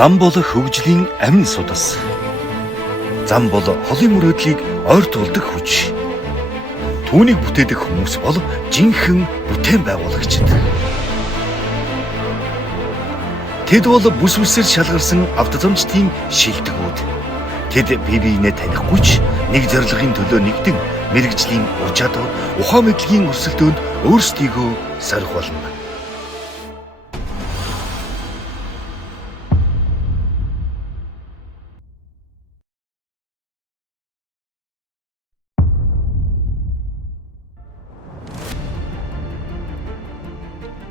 Зам бол хөгжлийн амин судас. Зам бол холын мөрөөдлийг ойртуулдаг хүч. Түүнийг бүтээдэг хүмүүс бол жинхэнэ бүтээн байгуулагчид. Тэд бол бүс бүсээр шалгарсан автозамчдын шилдэгүүд. Тэд бие биенээ танихгүй ч нэг зорилгын төлөө нэгдэн мэрэгжлийн ур чадвар, ухаан мэдлэгийн өрсөлдөөнд өөрсдийгөө сорих болно.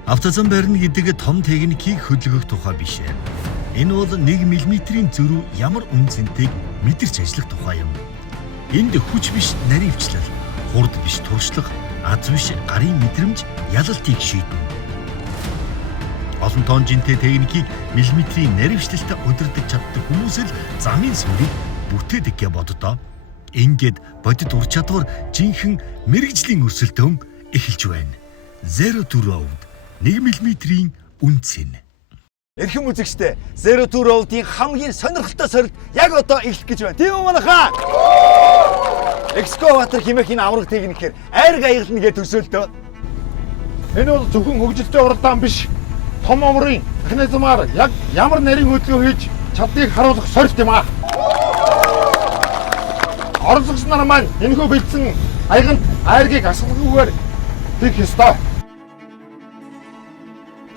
Автозам барина гэдэг том техникийг хөдөлгөх тухай биш. Энэ бол 1 мм-ийн зөрүү ямар үн цэнтэйг мэдэрч ажиллах тухай юм. Энд хүч биш наривчлал, хурд биш туршлага, аз биш гарын мэдрэмж ялалтыг шийднэ. Олон тонн жинтэй техникийг миллиметрийн наривчлалтай удирдах чаддаг хүмүүс л замын сүрийг бүтээдэг гэж боддоо. Ингээд бодит ур чадвар жинхэнэ мэрэгжлийн өрсөлдөөн эхэлж байна. 0 to road 1 мм-ийн үнцэн. Эрхэм үзэгчдээ Zero to Road-ийн хамгийн сонирхолтой сорилт яг одоо эхлэх гэж байна. Тийм үү манайхаа? Excavator хэмээх энэ авраг техникээр айраг аялна гэж төсөөлтөө. Энэ бол зөвхөн хөгжилтэй уралдаан биш. Том омрын механизмаар яг ямар нарийн хөдөлгөөн хийж чаддгийг харуулах сорилт юм аа. Оролцогч нар маань энэхүү бэлдсэн аяганд айргийг асгалгүйгээр хийх ёстой.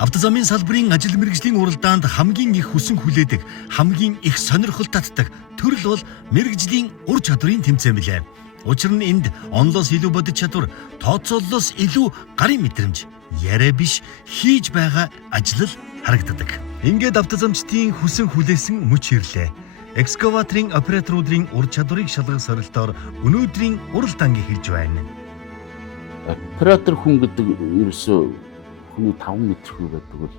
Автозамын салбарын ажил мэргэжлийн уралдаанд хамгийн их хүсэн хүлээдэг, хамгийн их сонирхол татдаг төрөл бол мэргэжлийн ур чадварын тэмцээн билээ. Учир нь энд онлоос илүү бодит чадвар, тооцооллоос илүү гарын мэдрэмж, яриа биш хийж байгаа ажил харагддаг. Ингээд автозамчдын хүсэн хүлээсэн мөч ирлээ. Экскаваторын операторуудын ур чадварыг шалгах сорилтоор өнөөдрийн уралдаан эхэлж байна. Оператор хүн гэдэг ерөөсөө хүний 5 метрхүү байдаг бол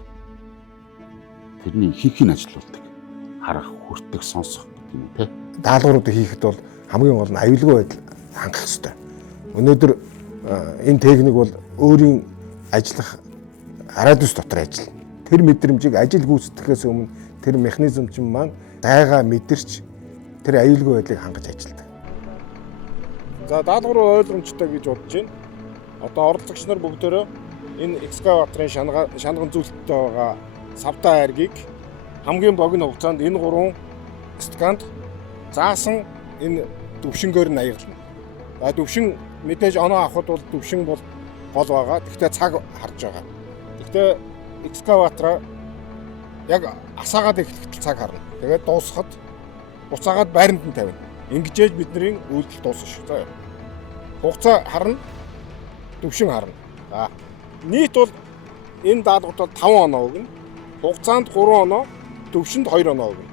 тэрний хийхийг ажилуулдаг. Харах, хүртэх, сонсох гэдэг юм те. Даалгавруудыг хийхэд бол хамгийн гол нь аюулгүй байдал хангах хэрэгтэй. Өнөөдөр энэ техник бол өөрийн ажиллах радиус дотор ажиллана. Тэр мэдрэмжийг ажил гүйцэтгэхээс өмнө тэр механизмч маань дайгаа мэдэрч тэр аюулгүй байдлыг хангаж ажилладаг. За даалгавар ойлгомжтой гэж бодож байна. Одоо оролцогч нар бүгдөө энэ экскаваторын шанган зүйлттэй байгаа савтай айргийг хамгийн богино хугацаанд энэ 3 стаканд заасан энэ төвшнгөөр нь аягална. За төвшин мэдээж оноо авахд бол төвшин бол гол байгаа. Гэхдээ цаг харж байгаа. Гэхдээ экскаватор яг асаагаад эхлэхэд цаг харна. Тэгээд дуусахад буцаагаад байранд нь тавина. Ингэж бидний үйлдэл дуусна шүү. За. Хугацаа харна. Төвшин харна. За. Нийт бол энэ даалгаврт 5 оноо өгнө. Хугацаанд 3 оноо, төвшөнд 2 оноо өгнө.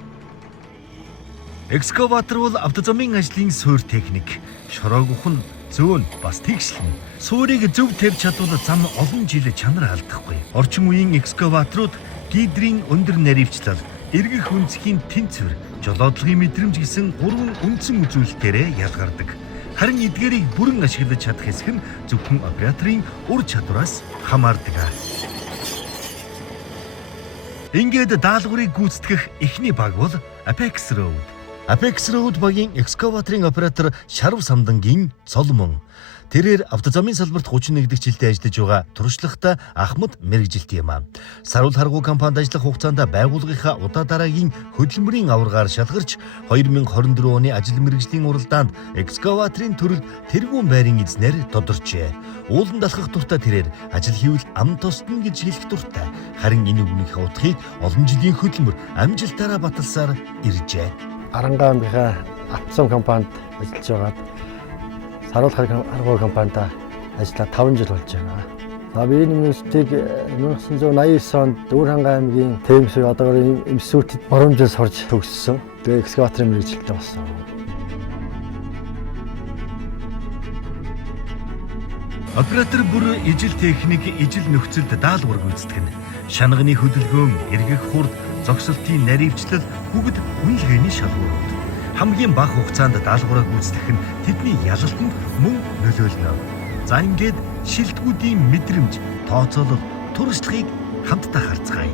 Экскаватор бол автозамын ажлын суур техник. Шороогох нь зөөн бас тэгшлэн. Суурийг зөв тавьж чадвал зам олон жил чанар алдахгүй. Орчин үеийн экскаваторууд гидрийн өндөр наривчлал, эргэх үнцгийн тэнцвэр, жолоодлогын мэдрэмж гэсэн 3 үндсэн үзүүлэлтээрээ ялгардаг. Харин эдгээрийг бүрэн ашиглаж чадах хэсэг нь зөвхөн операторын ур чадвараас хамаардаг. Ингээд даалгаврыг гүйцэтгэх эхний баг бол Apex Road. Apex Road багийн экскаваторын оператор Шарв Самдангийн Соломон. Тэрээр автозамын салбарт 31 дэх жилдээ ажиллаж байгаа туршлагатай Ахмад мэрэгжилт юм аа. Саруул харгуу компанид ажиллах хугацаанд байгууллагынхаа удаа дараагийн хөдөлмөрийн аваргаар шалгарч 2024 оны ажил мэргэжлийн уралдаанд экскаваторын төрөл тэргүүн байрын эзнэр тодорчээ. Ууланд алхах дуртай тэрээр ажил хийвэл ам тусна гэж хэлэх дуртай. Харин энэ үгнийхээ утгыг олон жилийн хөдөлмөр амжилтаараа баталсаар иржээ. Арангаамынхаа автозам компанид ажиллаж байгаад Саруул харгуу компанид ажиллаад 5 жил болж байна. За би энэ университиг 1989 онд Дүүрханга аймгийн Тэмсэг одоогоор институтэд 3 жил сурч төгссөн. Тэгээ экскаваторын мэргэжилттэй болсон. Оператор бүр ижил техник, ижил нөхцөлд даалгавар гүйцэтгэнэ. Шанганы хөдөлгөөн, эргэх хурд, зогсолтын наривчлал бүгд үнэлгээний шалгуурууд. Хамгийн бага хугацаанд даалгавраа гүйцэтгэх нь тэдний ялалтанд мөн нөлөөлнө. За ингээд шилдэгүүдийн мэдрэмж, тооцоолол, туршлагыг хамтдаа харцгаая.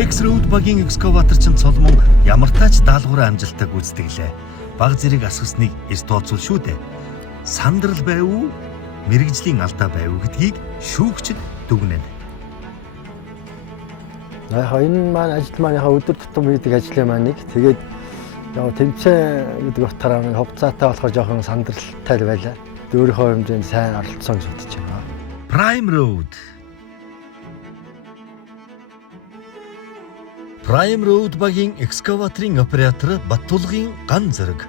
Apex Road багийн экскаваторчин Соломон ямар тач даалгавраа амжилттай гүйцэтгэлээ. Баг зэрэг асгасныг эс тооцвол шүү дээ. Сандрал байв уу? Мэргэжлийн алдаа байв уу гэдгийг шүүгчд дүгнэнэ. Энэ маань ажил маань өдөр тутам хийдэг ажлын маань нэг. Тэгээд яг тэмцээн гэдэг утгаараа нэг хувцаатай болохоор жоохон сандралтай байлаа. Өөрийнхөө хэмжээнд сайн оролцсон гэж бодож байна. Prime Road. Prime Road багийн экскаваторын оператор Баттулгын ган зэрэг.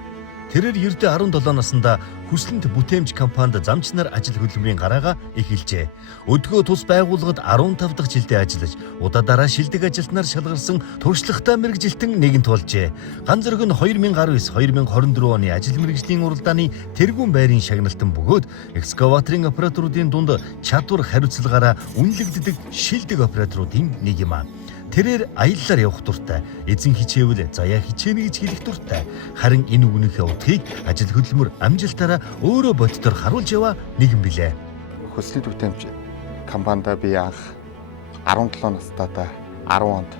Тэрээр ердөө 17 наснда хүслэнт бүтээмж компанид замчнаар ажил хөдөлмөрийн гараагаа эхэлжээ. Өдгөө тус байгууллагад 15 дахь жилдээ ажиллаж, удаадараа шилдэг ажилтнаар шалгарсан туршлагатай мэргэжилтэн нэгэнт болжээ. Ган зэрэг нь 2019-2024 оны ажил мэргэжлийн уралдааны тэргүүн байрын шагналтан бөгөөд экскаваторын операторуудын дунд чадвар хариуцлагаараа үнэлэгддэг шилдэг операторуудын нэг юм аа. Тэрээр аяллаар явах дуртай, эзэн хичээвэл заяа хичээнэ гэж хэлэх дуртай. Харин энэ үгнийхээ утгыг ажил хөдөлмөр амжилтаараа өөрөө боддоор харуулж яваа нэгэн билээ. Хүслэнт бүтээмж компанид би анх 17 настайдаа 10 онд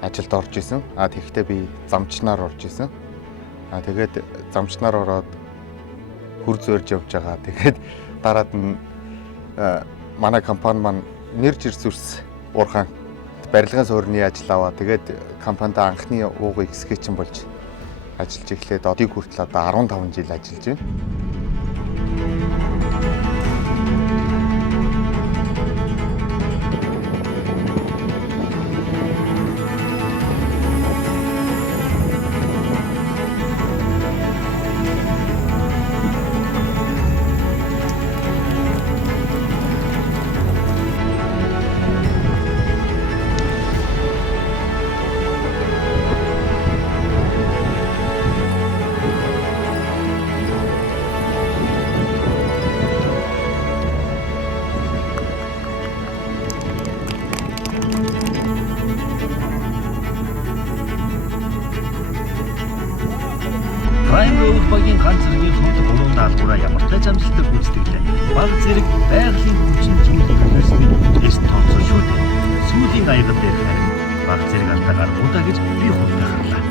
ажилд орж исэн. Тэгэхдээ би замчнаар орж исэн. Тэгээд замчнаар ороод хүр зөөрж явж байгаа. Тэгээд дараад нь манай компани маань нэрж ресурс уурхаан барилгын суурьны ажил аваа. Тэгээд компанид анхны уугыг скетчэн болж ажиллаж эхлээд одыг хүртэл одоо 15 жил ажиллаж байна. Prime Road багийн ганц зэргийн хувьд гурван даалгавраа ямартай амжилттай гүйцэтгэлээ. Баг зэрэг байгалийн хүчин зүйлийг хэлсний эс тооцоо шүү дээ. Сүүлийн аяган дээр харин баг зэрэг алдаагаар удаа гэж би хувьдаа харлаа.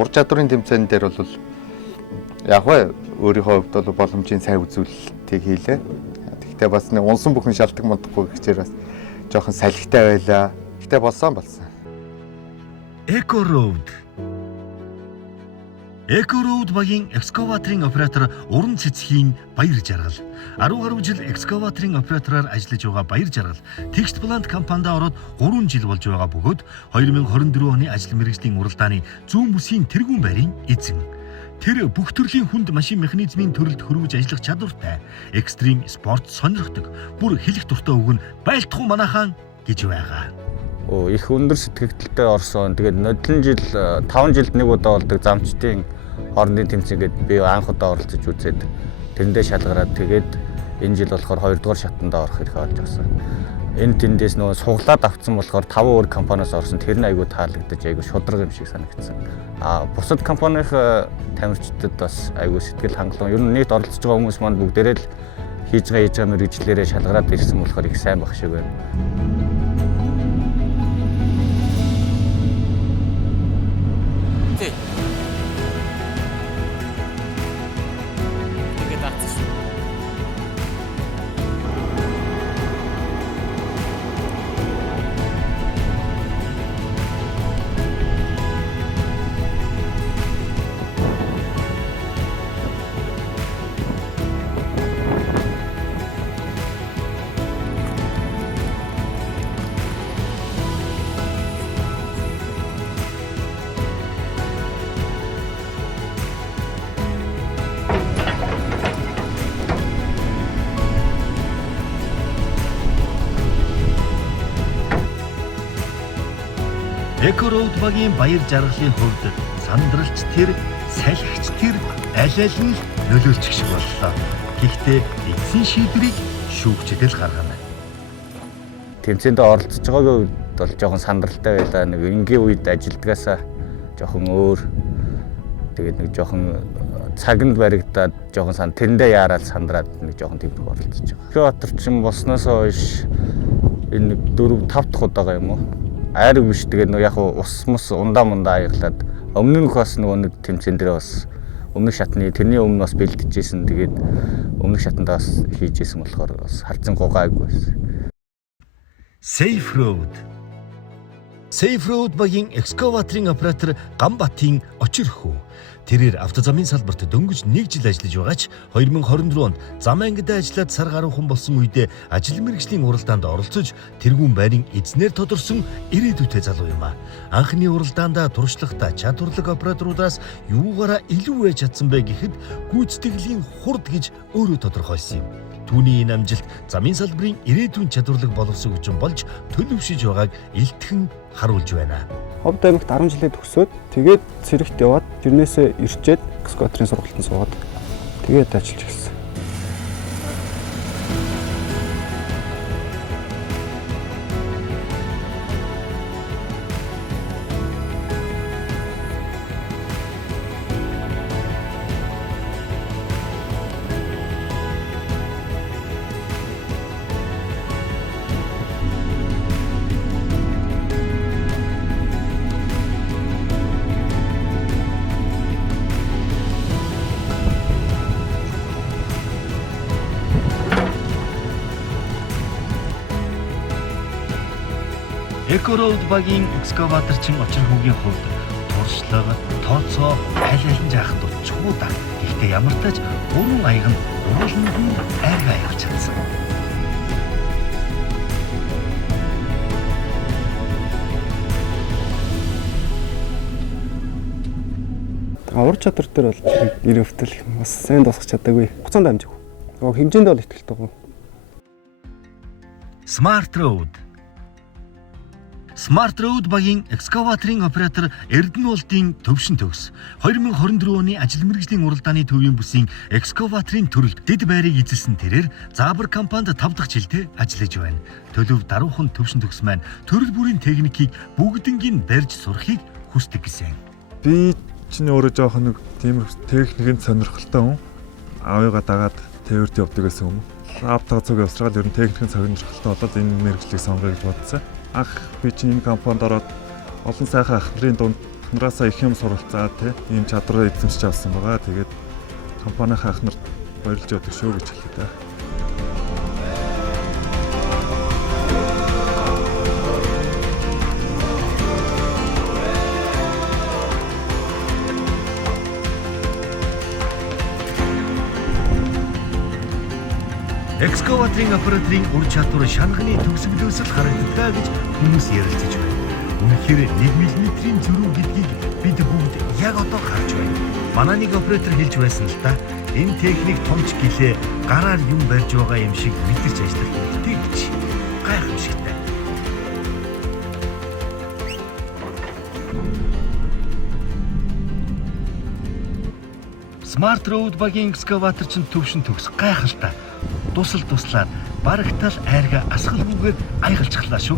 Ур чадварын тэмцээн дээр бол яг бай өөрийнхөө хувьд бол боломжийн сайн үзүүлэлтийг хийлээ. Гэхдээ бас нэг унсан бүхэн шалтгаан модохгүй гэхээр бас жоохон салхитай байлаа. Гэхдээ болсон. Eco Road. Eco Road багийн экскаваторын оператор Уран цэцгийн Баяр Жаргал. 10 гаруй жил экскаваторын оператороор ажиллаж байгаа Баяр Жаргал Textile Plant компанид ороод 3 жил болж байгаа бөгөөд 2024 оны ажил мэргэжлийн уралдааны зүүн бүсийн тэргүүн байрын эзэн. Тэр бүх төрлийн хүнд машин механизмын төрөлд хөрвж ажиллах чадвартай, экстрим спорт сонирхдог, бүр хэлэх дуртай үг нь байлтхуу манайхан гэж байгаа. Их өндөр сэтгэгдэлтэй орсон. Тэгээд нодлон жил 5 жилд нэг удаа болдог замчдын хоорондын тэмцээгээд би анх удаа оролцож үзээд тэрэндээ шалгараад тэгээд энэ жил болохоор 2 дугаар шатанд орох хэрэг болж байгаа. Энэ тэндээс нөгөө суглаад авцсан болохоор 5 өөр компаниас орсон. Тэр нь айгүй таалагдаж айгүй шудраг юм шиг санагдсан. Бусад компанийн тамирчдад бас айгүй сэтгэл хангалуун. Ер нь нийт оролцож байгаа хүмүүс маань бүгдээрээ л хийж байгаа мэргэжлээрээ шалгараад ирсэн болохоор их сайн баг шиг байна. Eco Road багийн Баяр Жаргалын хувьд сандралч тэр, салхич тэр аль аль нь нөлөөлчих шиг боллоо. Гэхдээ эцсийн шийдвэрийг шүүгчдэл гаргана. Тэмцээнд оролцож байгаагийн үед бол жоохон сандралтай байлаа. Нэг энгийн үед ажилдгаасаа жоохон өөр. Тэгээд нэг жоохон цагнд баригдаад жоохон тэрэндээ яараад сандраад нэг жоохон тэмдэг оролцож байгаа. Экскаваторчин болсноос хойш энэ 4 5 дахь удаага юм уу? Айраг биш тэгээд нөгөө яг ус мус ундаа аяглаад өмнөх бас нөгөө нэг тэмцээн дээр бас өмнөх шатны тэрний өмнө бас бэлдэжсэн. Тэгээд өмнөх шатандаа бас хийжсэн болохоор бас харцангуй гайгүй байсан. Safe Road. Safe Road багийн экскаваторын оператор Ганбатын Очирхүү. Тэрээр автозамын салбарт дөнгөж 1 жил ажиллаж байгаач 2024 онд зам ангид ажиллаад сар гаруй хүн болсон үедээ ажил мэргэжлийн уралдаанд оролцож тэргүүн байрын эзнэр тодорсон ирээдүйтэй залуу юм а. Анхны уралдаанд туршлагатай чадварлаг операторудаас юугаараа илүү байж чадсан бэ гэхэд гүйцэтгэлийн хурд гэж өөрөө тодорхойлсон юм. Түүний энэ амжилт замын салбарын ирээдүйн чадварлаг боловсон хүчин болж төлөвшөж байгааг илтгэн харуулж байна. Ховд аймагт 10 жилээ төгсөөд тэгээд цэрэгт яваад тэрнээсээ ирчээд экскаваторын сургалтанд суугаад тэгээд ажиллаж эхэлсэн. Экороуд багийн экскаваторчин Очирхүүгийн хувьд туршлага, тооцоо аль алин жаахан дутчихгүй да. Гэхдээ ямар ч тач 3 аяг нь урууланд нь айргаа явж чадсан. Ур чадвар дээр бол ирээвтэл бас сайн тусах чадаагүй. Хугацаанд амжаагүй. Нөгөө хэмжээндээ бол ихтэй байгаа. Smart Road. Smart Road багийн экскаваторын оператор Эрдэнэволдын төвшин төгс 2024 оны ажил мэргэжлийн уралдааны төвийн бүсийн экскаваторын төрөлд дэд байрыг эзэлсэн тэрээр Заабар компанид 5 дахь жилдээ ажиллаж байна. Төлөв даруухан төвшин төгс маань төрөл бүрийн техникийг бүгднгийн барьж сурахыг хүсдэг гэсэн. Би чинь өөрөө жоохон нэг тийм техникийн сонирхолтой хүн. Аавыгаа дагаад тээвэрт явдаг гэсэн юм. Аавтайгаа цуг явсраад ер нь техникийн сонирхолтой болоод энэ мэргэжлийг сонгоё гэж бодсон. Анх би чинь энэ компанид ороод олон сайхан ах нарын дунд нараасаа их юм суралцаад ийм чадвараа эзэмшиж авсан байгаа. Тэгээд компанийн ах нарт баярлж явдаг шүү гэж хэлээ та. Экскаваторын операторын ур чадвар шанганы төгсгөлөөс л харагддаг гэж хүмүүс ярилцаж байна. Үнэхээр 1 мм-ийн зөрүү гэдгийг бид бүгд яг одоо харж байна. Манай нэг оператор хэлж байсан л да. Энэ техник томч гэлээ гараар юм барьж байгаа юм шиг мэдэрч ажиллах хэрэгтэй гэж. Гайхамшигтай. Smart Road багийн экскаваторчин төвшин төгс гайхалтай. Туслаад барагтаал айргаа асгалгүйгээр айгалжглаа шүү.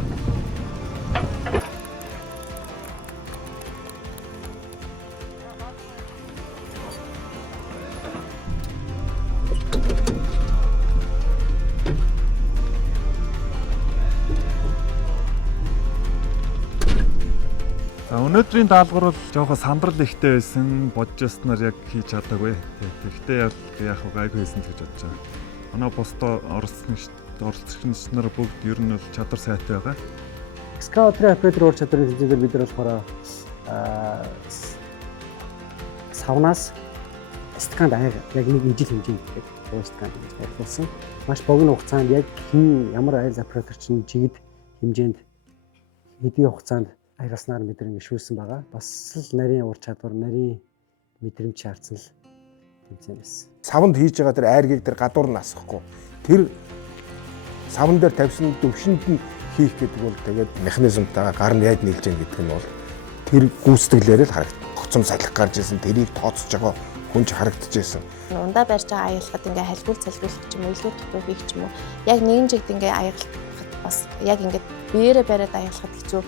Өнөөдрийн даалгавар бол жоохон сандрал ихтэй байсан. Бодж яснаар яг хийж чадаагүй. Тэгтээ яг гайгүй хийсэн гэж бодож байгаа. Манай бусдаа оролцогч нар бүгд ер нь бол чадвар сайтай байгаа. Экскаваторын оператор ур чадварын хэмжээгээр бид нар болохоор савнаас стаканд аяг яг нэг ижил хэмжээнд тэгээд стаканд гэж байрлуулсан. Маш богино хугацаанд яг хэн ямар айл оператор чинь жигд хэмжээнд хэдийн хугацаанд аягаснаар бид нар шүүлсэн байгаа. Бас л нарийн ур чадвар, нарийн мэдрэмж шаардсан л тэмцээн байсан. Савнд хийж байгаа тэр айргийг тэр гадуур нь асахгүй. Тэр савн дээр тавьсан төвшөнд нь хийх гэдэг бол тэгээд механизмтайгаа гар нь яаж нийлж байгаа гэдэг нь бол тэр гүйцэтгэлээр л харагдав. Гоцом салхи гарч ирсэн, тэрийг тооцож байгаа хүн ч харагдчихсэн. Ундаа барьж байгаа аялахад ингээ хальгуул цалгуулах ч юм уу, илүү тутуу хийх ч юм уу. Яг нэгэн жигд ингээ аялахад бас яг ингээ биеэрээ бариад аялахад хэцүү.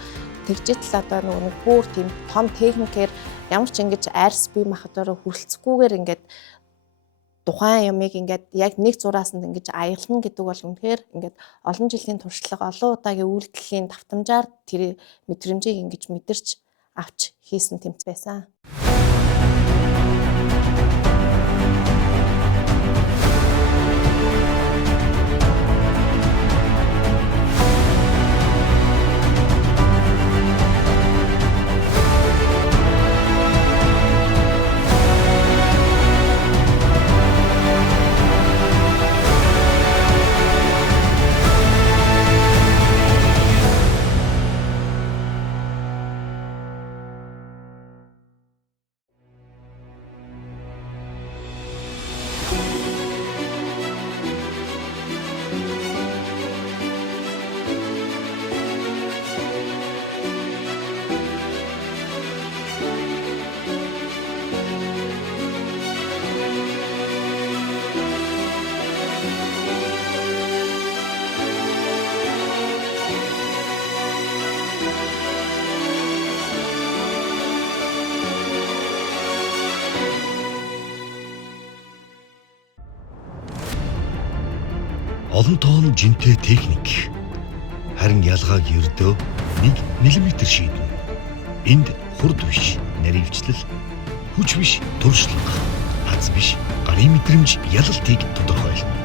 Тэгжээтэл одоо нэг бүр тийм том техникээр ямар ч ингэж арс бие махбодоор хүрэлцгүйгээр ингээд тухайн юмыг ингээд яг нэг зураасанд ингэж аялна гэдэг бол үнэхээр ингээд олон жилийн туршлага, олон удаагийн үйлдэлийн давтамжаар тэр мэдрэмжийг ингэж мэдэрч авч хийсэн тэмцээн байсан. Олон тоон жинтэй техник. Харин ялгааг ердөө 1 мм шийднэ. Энд хурд биш, наривчлал, хүч биш, туршлага, аз биш, гарын мэдрэмж ялалтыг тодорхойлно.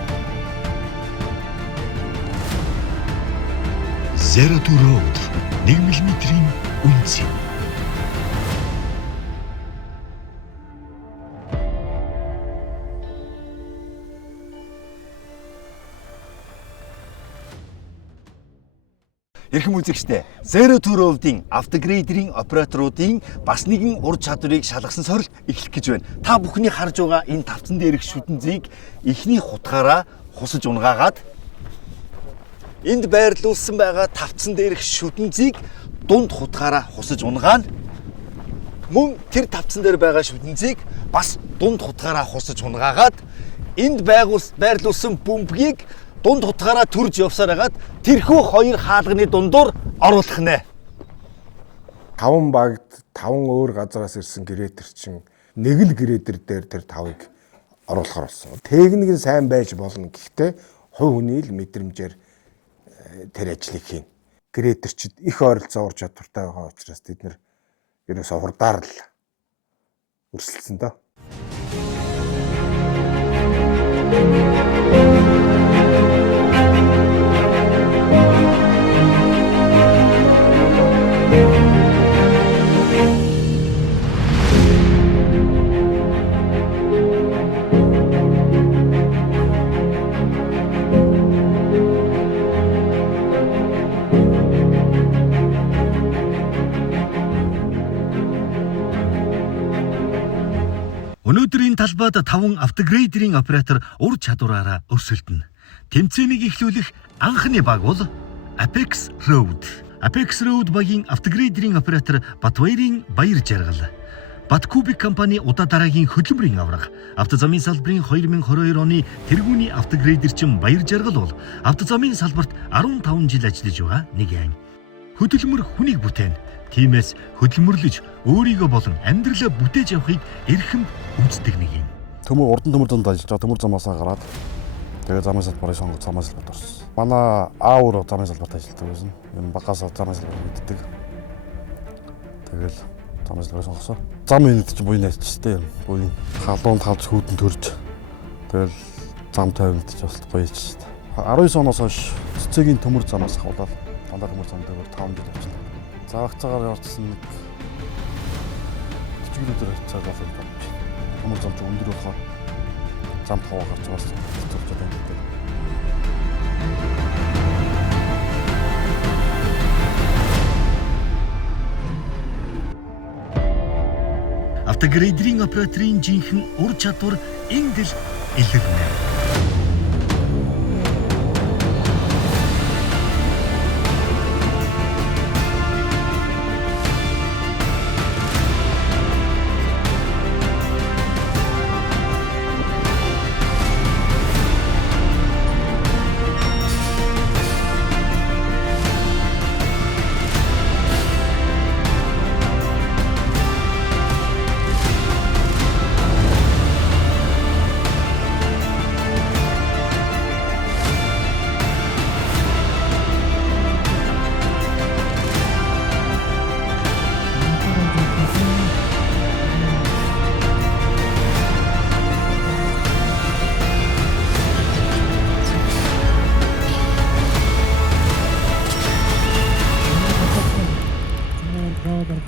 Zero to road 1 мм-ийн үнцэн. Эрхэм үзэгчдээ Zero to Road-ийн автогрейдерийн операторуудын бас нэгэн ур чадварыг шалгасан сорилт эхлэх гэж байна. Та бүхний харж байгаа энэ тавцан дээрх шүтэнзийг эхний хутгаараа хусаж унгаагаад энд байрлуулсан байгаа тавцан дээрх шүтэнзийг дунд хутгаараа хусаж унгаана. Мөн тэр тавцан дээр байгаа шүтэнзийг бас дунд хутгаараа хусаж унгаагаад энд байрлуулсан бөмбөгийг дунд хутгаараа төрж явсаар хагаад тэрхүү хоёр хаалганы дундуур оруулах нэ. 5 багт 5 өөр газараас ирсэн грейдер чинь нэг л грейдер дээр тэр 5-ыг оруулахар болсон. Техник нь сайн байж болно. Гэхдээ хувь хүний л мэдрэмжээр тэр ажлыг хийн. Грейдерчид их ойролцоо ур чадвартай байгаа учраас тэд нэр ерөөсө хурдаар л өрсөлдсөн доо. Өнөөдрийн талбайд 5 автогрейдерийн оператор ур чадвараараа өрсөлдөнө. Тэмцээнийг эхлүүлэх анхны баг бол Apex Road. Apex Road багийн автогрейдерийн оператор Батбаярын Баяр Жаргал. Баткубик компани удаа дараагийн хөдөлмөрийн авраг. Автозамын салбарын 2022 оны тэргүүний автогрейдерчин Баяр Жаргал бол автозамын салбарт 15 жил ажиллаж байгаа нэг айн. Хөдөлмөр хүнийг бүтээн. Тиймээс хөдөлмөрлөж өөрийгөө болон амьдралаа бүтээж явахыг эрхэм үздэг нэг юм. Төмөр урдан төмөр замд ажиллаж байгаа. Төмөр замаасаа гараад тэгээ замын салбарыг сонгож замын салбарт орсон. Манай аавар замын салбарт ажилладаг байсан. Энэ багасаа замын салбарыг мэддэг. Тэгэл замын салбарыг сонгосон. Зам энэ чинь буйн ажиллажтэй юм. Буйн халуунд халж хүүдэн төрж тэгэл зам тавинд ч бас гоё ч. 19 оноос хойш цэцгийн төмөр замаас хавлаад дандаа төмөр зам дээр 5 жил ажилласан. Завхцаагаар явуулсан нэг 40 өдөр цагаас байна. Төмөр зам ч өндөр болохоор зам таваа гарч байгаас зурж байгаа юм. Автогрейдерийн операторын жинхэнэ ур чадвар энд л илэрнэ.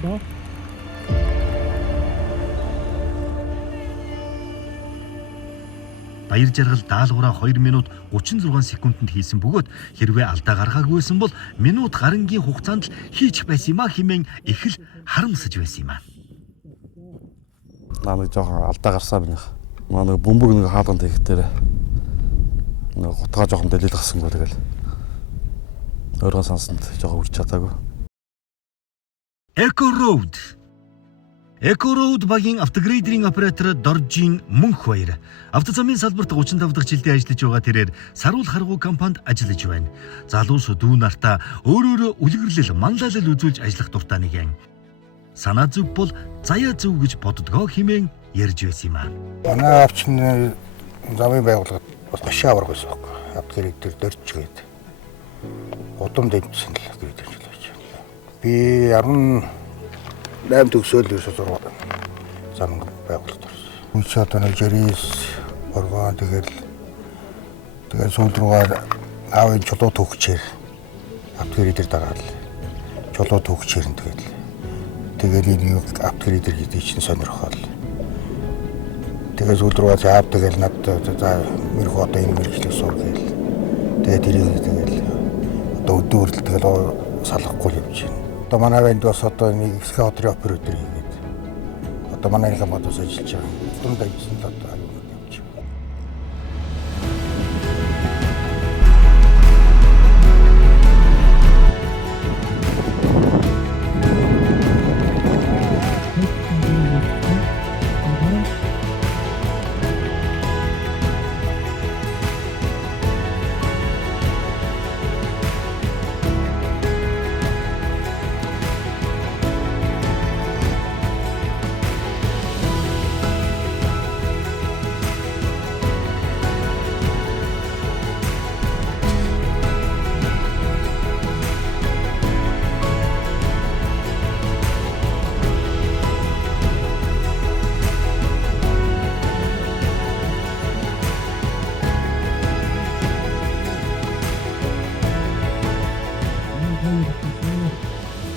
Баяр жаргал даалгавраа 2 минут 36 секундэд хийсэн бөгөөд хэрвээ алдаа гаргаагүйсэн бол минут гарангийн хугацаанд л хийчих байсан юм а хэмээн их л харамсаж байсан юм а. Наа нэг жоохон алдаа гарсан минийх. Наа нэг бөмбөг нэг хаалганд хийхдээ нэг гутгаа жоохон дэлэл гасангүй тэгэл. Өөргөн сонсонд жоохон үрч чадаагүй. Eco Road багийн автогрейдерийн оператор Доржин Мөнх баяр автозамын салбарт 35 дахь жилдээ ажиллаж байгаа тэрээр Саруул харгуу компанид ажиллаж байна. Залуус дүү нартаа өөрөөрөө үлгэрлэл манлайлал үзүүлж ажиллах дуртай нэгэн. Санаа зүв бол заяа зүв гэж боддгоо хэмээн ярьж байсан юм аа. Манай авчны замын байгууллагад бас гашаа аврах байсан байхгүй. Автогрейдер дөрж гээд удам дэмжсэн л гэрээд ажиллаж байна. Би 8 төгсөөл ерөөсөө зургаад зам байгуулалт орсон. Үуч одоо нэг жирис оргон тэгэл сүүл рүүгээр аавын чулуу төгчээр автогрейдер дагаад чулуу төгчээр нь тэгэл энэ автогрейдер гэдэг чинь сонирхол. Тэгээ сүүл рүүгээр аав тэгэл надад за мэрх одоо энэ мэрхлийг сууг гээл. Тэгээд тэрийг тэгэл одоо өдөрл тэгэл салахгүй явж байна. Одоо манай банд бас одоо нэг экскаваторын оператор хийгээд одоо манай компанид бас ажиллаж байгаа. Дунд ажилласан л одоо аюул явж байна.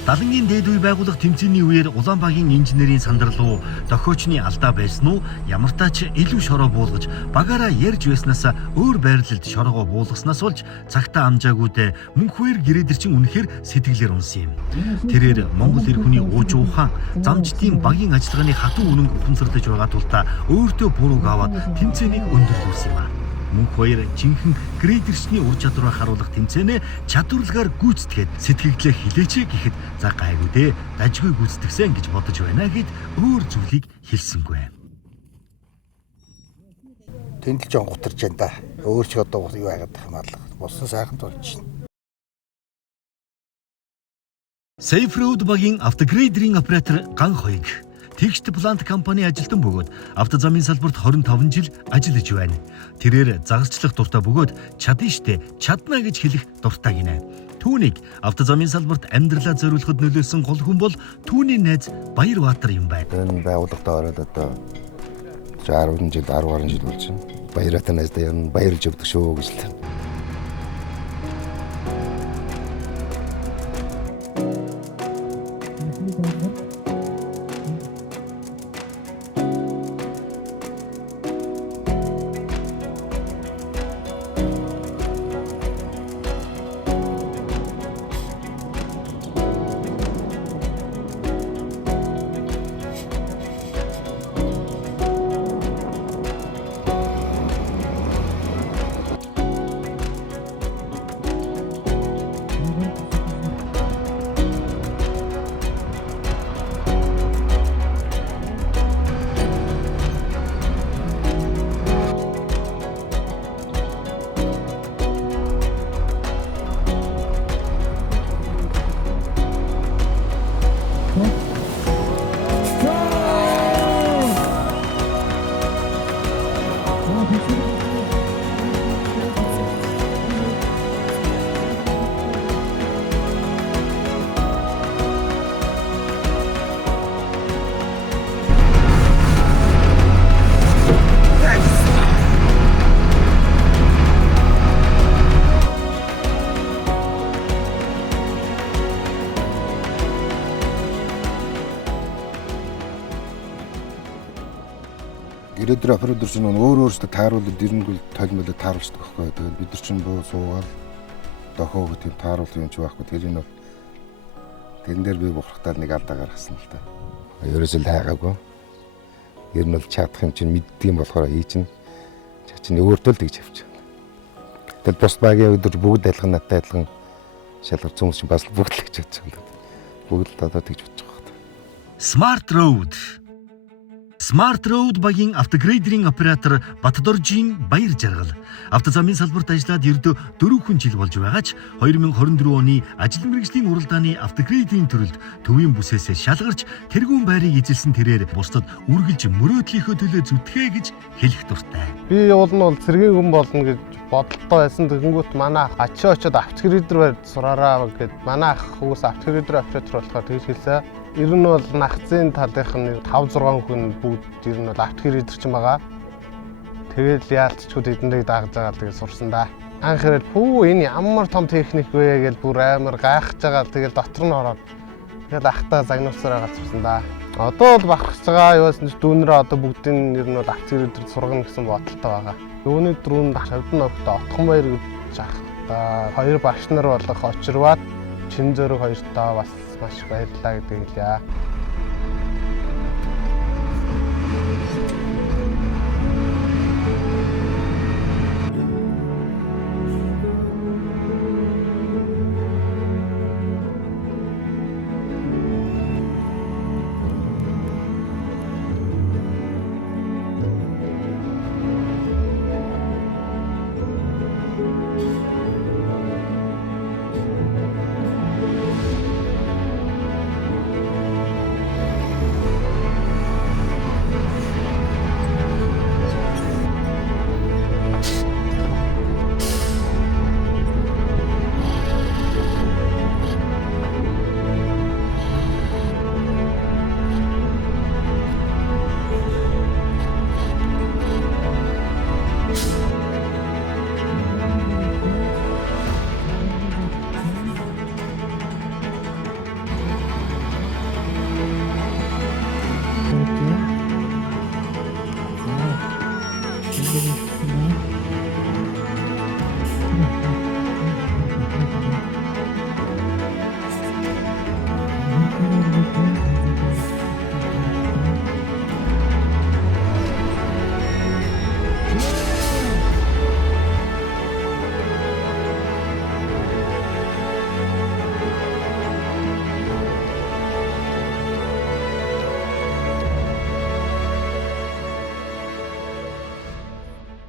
Далангийн дээд үе байгуулах тэмцээний үеэр Улаанбаагийн инженерийн сандрал руу дохиочны алдаа байсан уу? Ямар тач илүү шороо буулгаж багаараа ярьж байснаас өөр байрлалд шороогоо буулгаснаас болж цагтаа амжаагүйдээ Мөнхвэр гэрээдэрчин үнэхээр сэтгэлээр унсан юм. Тэрээр Монгол эр хүний ууж ухаан замжтын багийн ажиллагааны хатуу үнэн ухамсарлаж байгаа тулдаа өөртөө бурууг аваад тэмцээнийг өндөрлүүлсэн юм. Мөнхвэр жинхэнэ грейдерчний ур чадвараа харуулах тэмцээнэ чадварлагаар гүйцэтгээд сэтгэгдлээ хилээч гэхэд за гайгүй дээ дажгүй гүйцэтгсэн гэж бодож байна гэд өөр зүйлийг хэлсэнгүй. Тэнд л жоон гутарч байна да. Өөр ч одоо юу байгаад байх юм алга. Болсон сайхан болж байна. Safe Road багийн автогрейдерийн оператор Ган Хоёг Тэгшт плант компани ажилтан бөгөөд автозамын салбарт 25 жил ажиллаж байна. Тэрээр загасчлах дуртай бөгөөд чадна штэ, чадна гэж хэлэх дуртай гинэ. Түүнийг автозамын салбарт амьдралаа зориулахад нөлөөлсөн гол хүн бол түүний найз Баярбаатар юм байна. Энэ байгууллагад ороод одоо 10 жил 10 гаруй жил болж байна. Баярбаатар найздаа юм баярлж өгдөг шүү гэж л. Гэрээдэр оператор чинь өөр өөртөө тааруулаад ирнэггүй толмолоо тааруулдаг байхгүй. Тэгээд бид нар чинь буу суугаад дохоо гэх тийм тааруулах юм ч байхгүй. Тэр энэ тэрэн дээр би бухархтаад нэг алдаа гаргасан л та. Ерөөсөө л хайгаагүй. Ер нь бол чадах юм чинь мэддэг юм болохоор ий чинь чинь өөртөө л тэгж явчих. Тэгэл бус багийн өдөр бүгд адилхан надтай адилхан шалгар цөмс чинь бас бүгд л гэж бодсон юм. Бүгд л одоо тэгж бодож байгаа. Smart Road. Smart Road багийн автогрейдерийн оператор Баттдоржийн Баяр Жаргал автозамын салбарт ажиллаад ердөө 4 жил болж байгаа ч 2024 оны ажил мэргэжлийн уралдааны автогрейдерийн төрөлд төвийн бүсээс шалгарч тэргүүн байрыг эзэлсэн тэрээр бусдад үргэлж мөрөөдлийнхөө төлөө зүтгээ гэж хэлэх дуртай. Би уул нь бол цэргийн хүн болно гэж бодолтой байсан. Тэгэнгүүт манай очиод автогрейдер байр сураараа гэд манай ах хүүс автогрейдер оператор болохоор тэгж хэлсэн. Ер нь бол нагцын талынх нь 5-6 хүн бүгд ер нь бол автогрейдер ч юм байгаа. Тэгэл яалтчгүй эдэндээ дагж байгаа тэгээд сурсан да. Анх ирээд пүү энэ ямар том техник вэ гэж бүр амар гайхаж байгаа. Тэгэл дотор нь ороод тэгэл ахтаа загнуусараа галзсан да. Одоо бол бахархаж байгаа юусэн ч дүүнэрээ одоо бүгдийн ер нь бол автогрейдер сургана гэсэн бодолтой байгаа. Өөний дөрөнд шавдан огт отхон баяр гэж ахта. Хоёр багш нар болох очирваад чин зөрөг хоёртоо бас маш их баярлалаа гэдэг хэлье.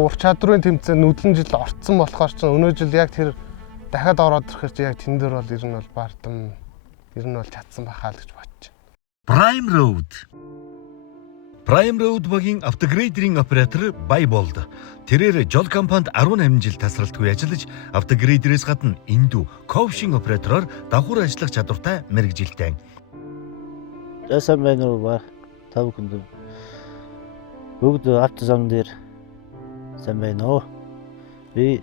Ур чадрын тэмцээнд нүдлэн жил орцсон болохоор ч өнөө жил яг тэр дахиад ороод ирэхээр чи яг тэн дээр бол ер нь бол баардам ер нь бол чадсан байхаа л гэж бодчих. Prime Road. Prime Road багийн автогрейдерийн оператор Байболд. Тэрээр жол компанид 18 жил тасралтгүй ажиллаж автогрейдерээс гадна Индүү ковшин оператороор давхар ажиллах чадвартай мэргэжилтэй. Яасан байна уу ба тав хүнд. Бүгд автозам дээр сайн байна уу? Би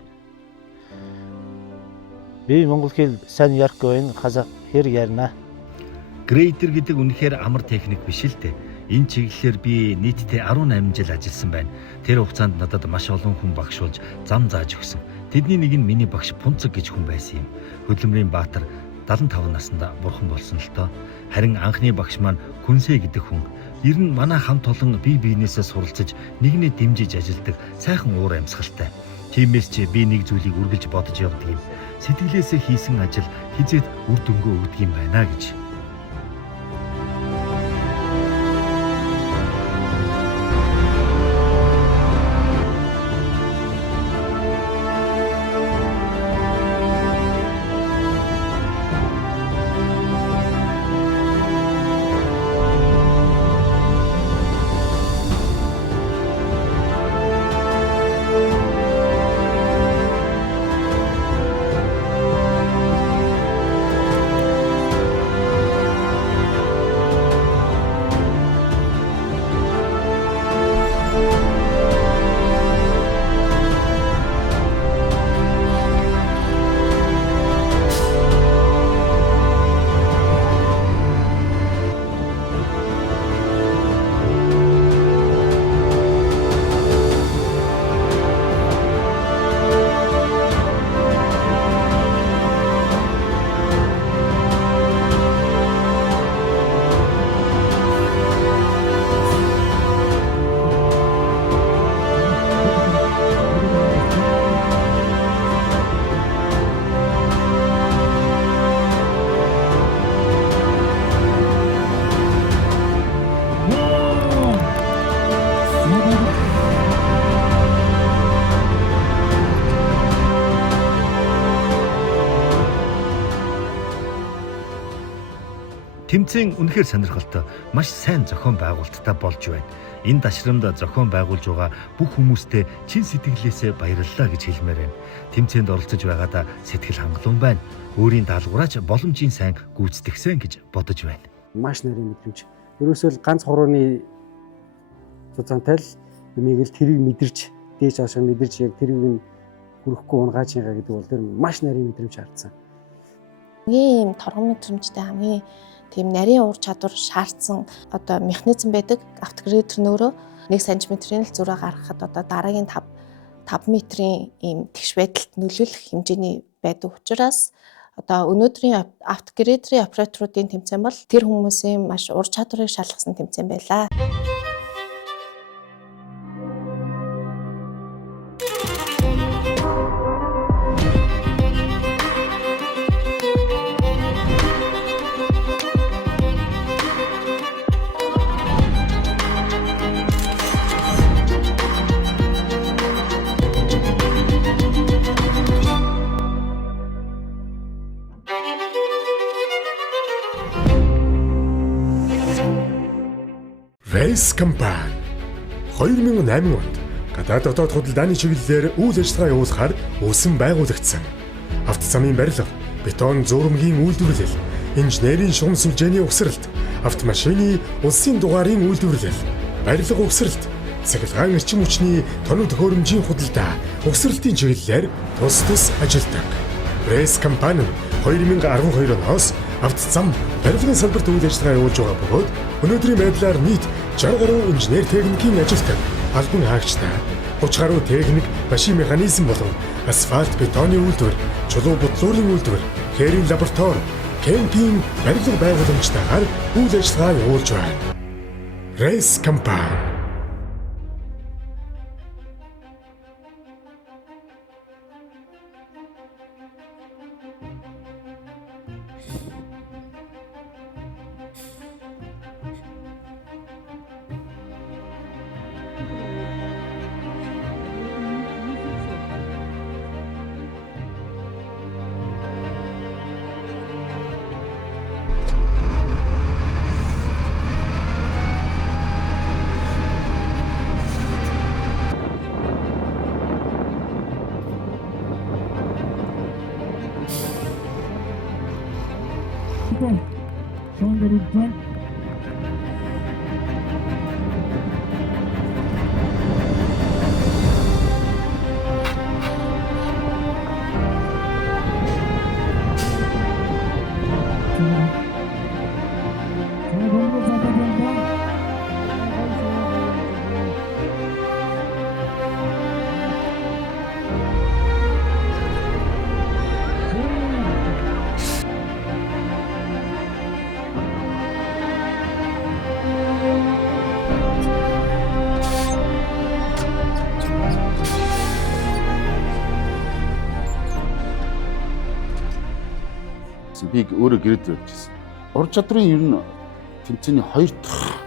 монгол хэл сайн ярхгүй байна. Хазақ хэр ярина. Грейдер гэдэг үнэхээр амар техник биш л дээ. Энэ чиглэлээр би нийтдээ 18 жил ажилласан байна. Тэр хугацаанд надад маш олон хүн багшуулж зам зааж өгсөн. Тэдний нэг нь миний багш Пунцэг гэж хүн байсан юм. Хөдөлмөрийн баатар 75 наснда бурхан болсон л тоо. Харин анхны багш маань Күнсэ гэдэг хүн. Ер нь манай хамт олон бие биенээсээ суралцаж нэгнээ дэмжиж ажилдаг сайхан уур амьсгалтай. Тиймээс ч би нэг зүйлийг үргэлж бодож явдаг юм. Сэтгэлээсээ хийсэн ажил хизээд үр дүнгөө өгдөг юм байна гэж. Тэмцээн үнэхээр сонирхолтой, маш сайн зохион байгуулалттай болж байна. Энэ дашрамд зохион байгуулж байгаа бүх хүмүүстээ чин сэтгэлээсээ баярлалаа гэж хэлмээр байна. Тэмцээнд оролцож байгаадаа сэтгэл хангалуун байна. Өөрийн даалгавраач боломжийн сайн гүйцэтгэсэн гэж бодож байна. Маш нарийн мэдрэмж. Ерөөсөө ганц хурууны зузаантай л юмыг л тэрийг мэдэрч дээж авах мэдэрч яг тэрийг нь хүрэхгүй унгааж байгаа гэдэг бол тэр маш нарийн мэдрэмж хардсан. Ийм торгон мэдрэмжтэй хамгийн тийм нарийн ур чадвар шаардсан одоо механизм байдаг. Автогрейдер нөөрөө 1 см-ийн л зураг гаргахад одоо дараагийн 5 метрийн ийм тэгш байдалд нөлөөлөх хэмжээний байдаг учраас одоо өнөөдрийн автогрейдерийн операторуудын тэмцээн бол тэр хүмүүсийн маш ур чадварыг шалгасан тэмцээн байлаа. Race компани 2008 онд гадаад дотоод худалдааны чиглэлээр үйл ажиллагаа явуулахаар үүсэн байгуулагдсан. Автозамын барилга, бетон зурмгийн үйлдвэрлэл, инженерийн шугам сүлжээний угсралт, автомашины улсын дугаарын үйлдвэрлэл, барилга угсралт, цахилгаан эрчим хүчний тоног төхөөрөмжийн худалдаа, угсралтын чиглэлээр тус тус ажилладаг. Race компани 2012 оноос автозам барилгын салбарт үйл ажиллагаа явуулж байгаа бөгөөд өнөөдрийн байдлаар нийт 60 гаруй инженер техникийн ажилтан, албан хаагчтай, 30 гаруй техник, машин механизм болон асфальт бетоны үйлдвэр, чулуу бодлуурын үйлдвэр, хээрийн лаборатори, кемпинг, барилга байгууламжтайгаар үйл ажиллагаа явуулж байна. Race компани Би өөрөө гэрээд явжсэн. Ур чадрын ер нь тэмцээний 2 дахь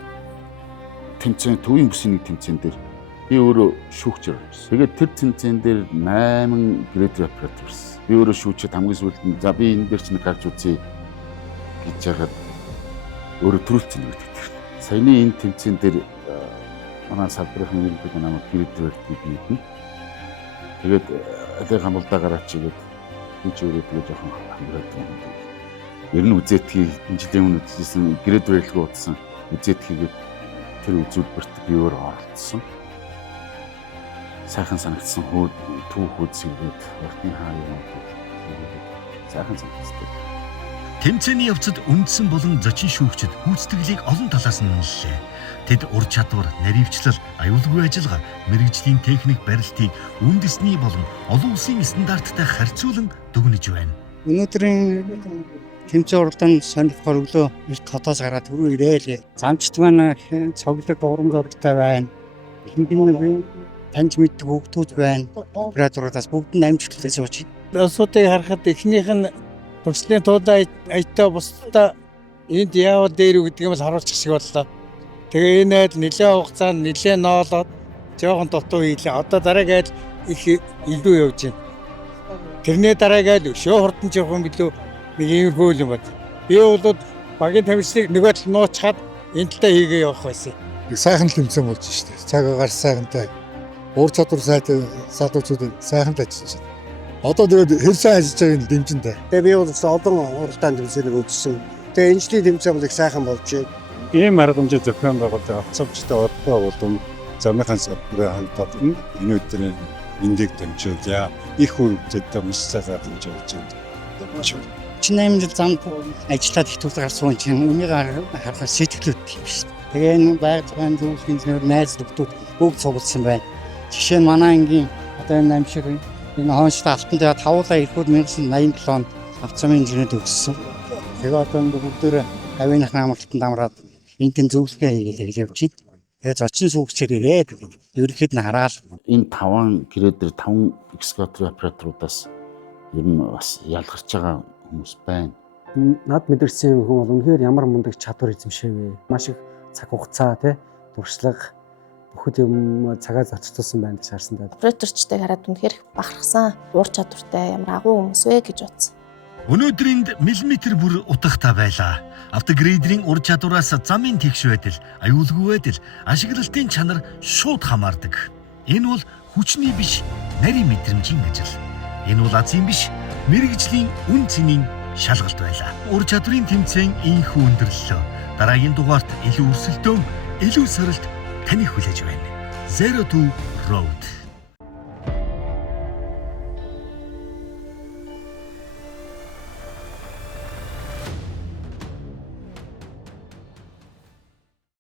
тэмцээн төвийн бүсийн нэг тэмцээн дээр би өөрөө шүүгчээр явжсэн. Тэгээд тэр тэмцээн дээр 8 грейдер оператор байсан. Би өөрөө шүүгчэд хамгийн сүүлд нь за би энэ дээр ч нэг гарч үзье гэж яагаад өөрөө төрүүлсэн нэг гэдэг. Саяны энэ тэмцээн дээр манай салбарын ерөнхий намайг грейдер гэдэг. Тэгээд алей хамбалдаа гараач игээд энэ ч өөрөө тэгээд жоохон хамраад байна. Ер нь үзээдхий энэ жилийн өмнө үзсэн грейд барилга утсан үзээдхийгээд тэр үзүүлбэрт би өөр оролцсон. Сайхан санагдсан түүх үзсгээд уртны хаан сайхан санагдсан. Тэмцээний явцад үндсэн болон зочин шүүгчид гүйцэтгэлийг олон талаас нь үнэллээ. Тэд ур чадвар, наривчлал, аюулгүй ажиллагаа, мэрэгжлийн техник барилтыг үндэсний болон олон улсын стандарттай харьцуулан дүгнэж байна. Өнөөдрийн тэмцээн уралдаан сонирхол өглөө их хотоос гараад түрүү ирээл. Замчт маань цоглог урамгаартай байна. Хиндийн таньж мэддэг хүүхдүүд байна. Операторуудаас бүгд нь амжилттай сууж байна. Асуудыг харахад эхнийх нь туршлын тулаа аятаа бусдаа энд яавал дээр үү гэдэг юм л харуулчих шиг боллоо. Тэгээ энэ айл нэлээд хугацаанд нэлээд ноолоод жоохон дутуу хийлээ. Одоо дараагийн айл их илүү явж байна. Тэрний дараагийн айл өшөө хурдан жоохон билүү нэг юм хөөл юм байна. Би бол багийн тамирчдыг нөгөө тал нуучгаад энэ талаа хийгээ явах байсан. Сайхан тэмцээн болж штэ. Цаг агаар сайхантай. Ур чадвар сайтай залуучууд сайхантай ажиллаж байна. Одоо тэгээд хэр сайн ажиллаж байгааг нь дэмжинтэй. Тэгээ би бол олон уралдаан тэмцээнийг үзсэн. Тэгээ энэ жилийн тэмцээн бол их сайхан болж байна. Ийм арга хэмжээ зохион байгуулалт авцамжтай ордоо болон замынхан салбарын хамтад энэ өдрийн эндийг дамжуулъя. Их хүндэтэй маш сайхан хэмжээж байна. 38 жил замд ажиллаад их тулгаар сууж чинь үнийг харахаар сэтгэлүүд юм шүү дээ. Тэгээ энэ байгалийн зүйлсийн зөв найз нөхдөд бүгд цугласан байна. Жишээ нь манай ангийн одоо энэ амшиг энэ хоончтой алтан дээр тавуулаа ирэхэд 1987 онд авцамын инженерд өгсөн. Тэгээ одоо энэ бүгдээр авианыхны амралтанд амраад энтэн зөвлөгөө хийгээд явж байна. Тэгээ зочин сүүгчээр ирээд ерөнхийд нь хараал Энэ 5 грейдер 5 экскаваторын операторудаас ер нь бас ялгарч байгаа хүмүүс байна. Над мэдэрсэн хүн бол үнэхээр ямар мундаг чадвар эзэмшээ вэ? Маш их цаг хугацаа туршлага бүхэл юм цагаа зарцуулсан байна гэж харсан даа. Операторчдыг хараад үнэхээр их бахархсан. Ур чадвартай ямар агуу хүмүүс вэ гэж бодсон. Өнөөдрөнд миллиметр бүр утгатай байлаа. Автогрейдерийн ур чадвараас замын тэгш байдал, аюулгүй байдал, ашиглалтын чанар шууд хамаардаг. Энэ бол хүчний биш, нарийн мэдрэмжийн ажил. Энэ бол азийн биш, мэрэгжлийн үн цэнийн шалгалт байлаа. Ур чадварын тэмцээн инхүү өндөрлөлөө. Дараагийн дугаарт илүү өрсөлдөөн, илүү сорилт таныг хүлээж байна. Zero to Road.